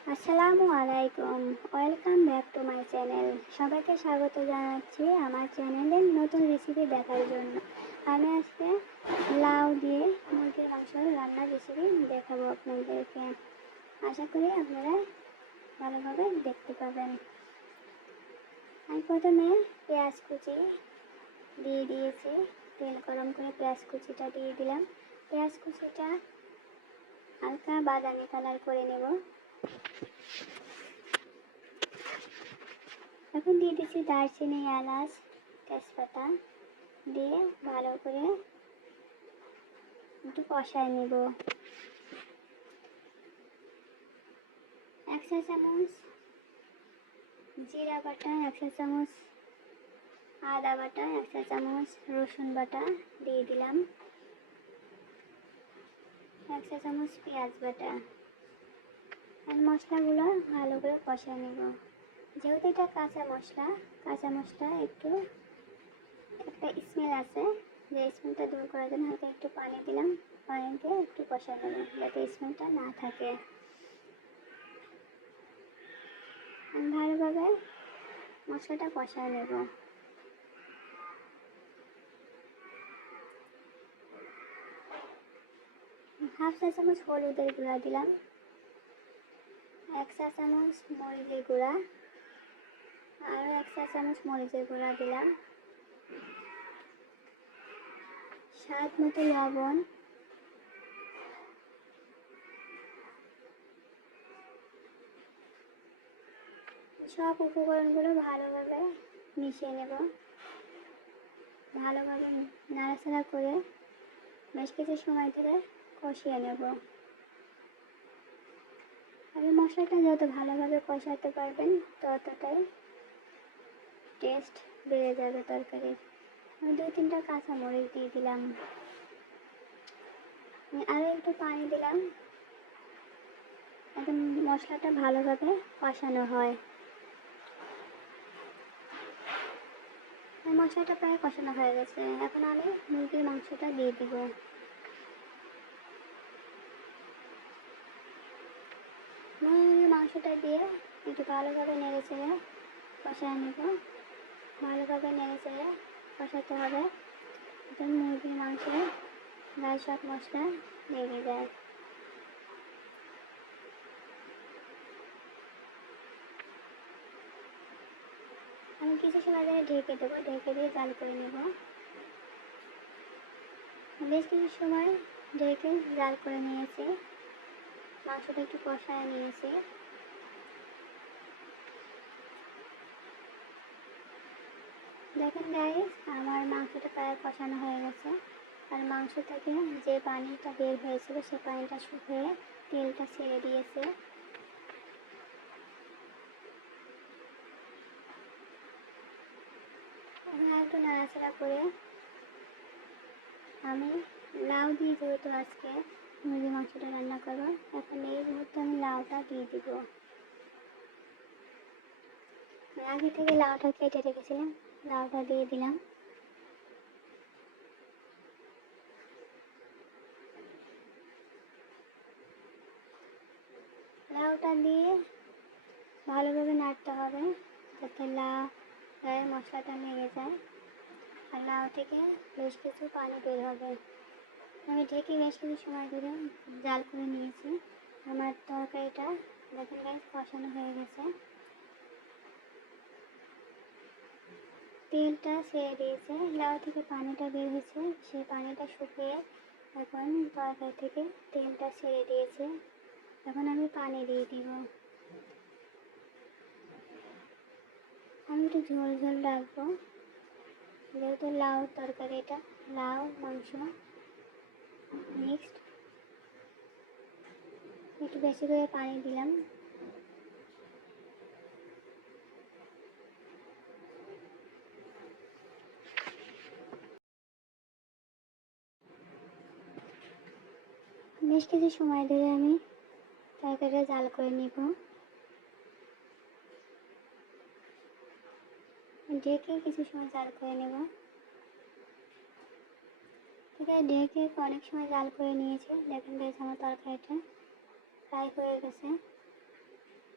আসসালামু আলাইকুম, welcome back to my channel. সবাইকে স্বাগত জানাচ্ছি আমার চ্যানেলের নতুন রেসিপি দেখার জন্য। আমি আজকে লাউ দিয়ে মুরগির মাংস রান্নার রেসিপি দেখাবো আপনাদেরকে। আশা করি আপনারা ভালোভাবে দেখতে পাবেন। আমি প্রথমে পেঁয়াজ কুচি দিয়ে দিয়েছি, তেল গরম করে পেঁয়াজ কুচিটা দিয়ে দিলাম। পেঁয়াজ কুচিটা হালকা বাদামি কালার করে নেব। এখন দিয়ে দিচ্ছি দারচিনি, এলাচ, তেজপাতা দিয়ে ভালো করে একটু কষায় নেব। 1 চা চামচ জিরা বাটা, 1 চা চামচ আদা বাটা, 1 চা চামচ রসুন বাটা দিয়ে দিলাম, 1 চা চামচ পেঁয়াজ বাটা। আর মশলাগুলো ভালো করে কষায় নেব। যেহেতু এটা কাঁচা মশলা একটু একটা স্মেল আছে, যে স্মেলটা দূর করার জন্য হালকা একটু পানি দিলাম। পানি দিয়ে একটু কষায় নেব যাতে স্মেলটা না থাকে। আমি ভালোভাবে মশলাটা কষায় নেব। হাফ চা চামচ হলুদের গুঁড়া দিলাম, 1 চা চামচ মরিচের গুঁড়া, আরও 1 চা চামচ মরিচের গুঁড়া দিলাম, স্বাদ মতো লবণ, সব উপকরণগুলো ভালোভাবে মিশিয়ে নেব। ভালোভাবে নাড়াচাড়া করে বেশ কিছু সময় ধরে কষিয়ে নেব। আর মশলাটা যত ভালোভাবে কষাতে পারবেন ততটাই টেস্ট বেড়ে যাবে তরকারির। আমি 2-3টা কাঁচামরিচ দিয়ে দিলাম, আরও একটু পানি দিলাম, এখন মশলাটা ভালোভাবে কষানো হয়। মশলাটা প্রায় কষানো হয়ে গেছে, এখন আমি মুরগির মাংসটা দিয়ে দিব। মুরগির মাংসটা দিয়ে একটু ভালোভাবে নেড়ে চেড়ে কষায় নেব। ভালোভাবে নেড়ে চেড়ে কষাতে হবে, যাতে মুরগির মাংসে গায়ে সব মশলা লেগে যায়। আমি কিছু সময় ধরে ঢেকে দেবো, ঢেকে দিয়ে জাল করে নেব। বেশ কিছু সময় ঢেকে জাল করে নিয়েছি, মাংসটা একটু কষায় নিয়েছি। দেখেন গাইস, আমার মাংসটা প্রায় কষানো হয়ে গেছে। আর মাংস থেকে যে পানিটা বের হয়েছিল সে পানিটা শুকিয়ে তেলটা ছেড়ে দিয়েছে। এখন একটু নাড়াচাড়া করে আমি লাউ দিয়ে, যেহেতু আজকে মুরগির মাংসটা রান্না করবো, এখন এই মুহূর্তে আমি লাউটা দিয়ে দিব। আগে থেকে লাউটা কেটে রেখেছিলাম, লাউটা দিয়ে দিলাম। লাউটা দিয়ে ভালোভাবে নাড়তে হবে যাতে লাউয়ের মশলাটা লেগে যায়। আর লাউ থেকে বেশ কিছু পানি বের হবে। আমি ঢেকে বেশ কিছু সময় ধরে জাল করে নিয়েছি। আমার তরকারিটা দেখেন গাইস কষানো হয়ে গেছে, তেলটা ছেড়ে দিয়েছে, লাউ থেকে পানিটা বের হয়েছে, সেই পানিটা শুকিয়ে এখন তরকারি থেকে তেলটা ছেড়ে দিয়েছে। এখন আমি পানি দিয়ে দিব। আমি একটু ঝোল ঝোল রাখবো, যেহেতু লাউ তরকারিটা লাউ মাংস মিক্সড, একটু বেশি করে পানি দিলাম। বেশ কিছু সময় ধরে আমি তরকারিটা জাল করে নিব, ঢেকে কিছু সময় জাল করে নেব। ঠিক আছে, ঢেকে অনেক সময় জাল করে নিয়েছি। দেখেন গাইস আমার তরকারিটা প্রায় হয়ে গেছে।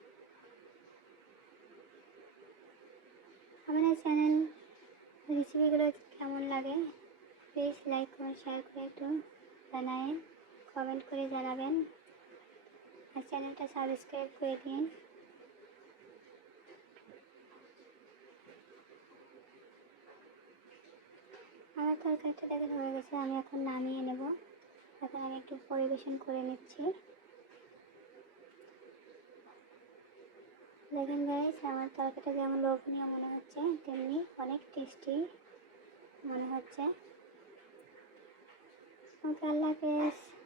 আমার এই চ্যানেল রেসিপিগুলো কেমন লাগে প্লিজ লাইক কমেন্ট শেয়ার করে একটু জানাবেন, কমেন্ট করে জানাবেন আর চ্যানেলটা সাবস্ক্রাইব করে দিন। আমার তরকারিটা দেখেন হয়ে গেছে, আমি এখন নামিয়ে নেব। এখন আমি একটু পরিবেশন করে নিচ্ছি। দেখেন গাইস, আমার তরকারিটা যেমন লোভনীয় মনে হচ্ছে তেমনি অনেক টেস্টি মনে হচ্ছে। ওকে, আল্লাহ হাফেজ।